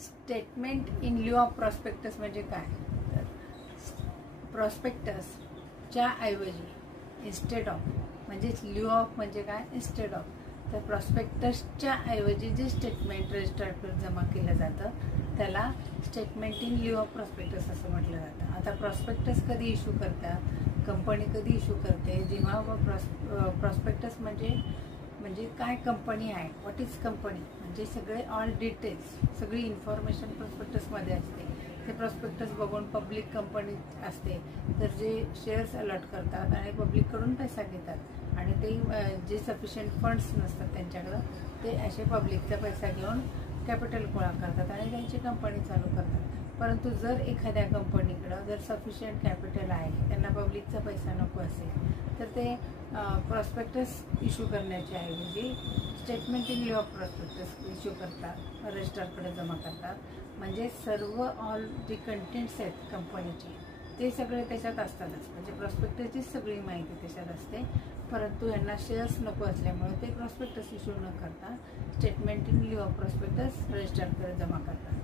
Statement in lieu of prospectus म्हणजे काय, तर प्रॉस्पेक्टसच्या ऐवजी इन्स्टेड ऑफ, म्हणजे लिeu ऑफ म्हणजे काय, इन्स्टेड ऑफ, तर प्रॉस्पेक्टसच्या ऐवजी जे स्टेटमेंट रजिस्टरकडे जमा केलं जातं त्याला statement in lieu of prospectus असं म्हटलं जातं. आता प्रॉस्पेक्टस कधी इश्यू करतात, कंपनी कधी इश्यू करते, जेव्हा प्रॉस्पेक्टस म्हणजे काय कंपनी आहे, व्हॉट इज कंपनी, म्हणजे सगळे ऑल डिटेल्स, सगळी इन्फॉर्मेशन प्रॉस्पेक्टसमध्ये असते. ते प्रॉस्पेक्टस बघून पब्लिक कंपनी असते तर जे शेअर्स अलॉट करतात आणि पब्लिककडून पैसा घेतात आणि ते जे सफिशियंट फंड्स नसतात त्यांच्याकडं ते असे पब्लिकचा पैसा घेऊन कॅपिटल गोळा करतात आणि त्यांची कंपनी चालू करतात. परंतु जर एखाद्या कंपनीकडं जर सफिशियंट कॅपिटल आहे, त्यांना पब्लिकचा पैसा नको असेल, तर ते प्रॉस्पेक्टस इश्यू करण्याच्या ऐवजी statement in lieu of prospectus issue करतात, रजिस्टरकडे जमा करतात. म्हणजे सर्व ऑल जे कंटेंट्स आहेत कंपनीची ते सगळे त्याच्यात असतातच, म्हणजे प्रॉस्पेक्टसची सगळी माहिती त्याच्यात असते. परंतु यांना शेअर्स नको असल्यामुळे ते प्रॉस्पेक्टस इश्यू न करता statement in lieu of prospectus रजिस्टरकडे जमा करतात.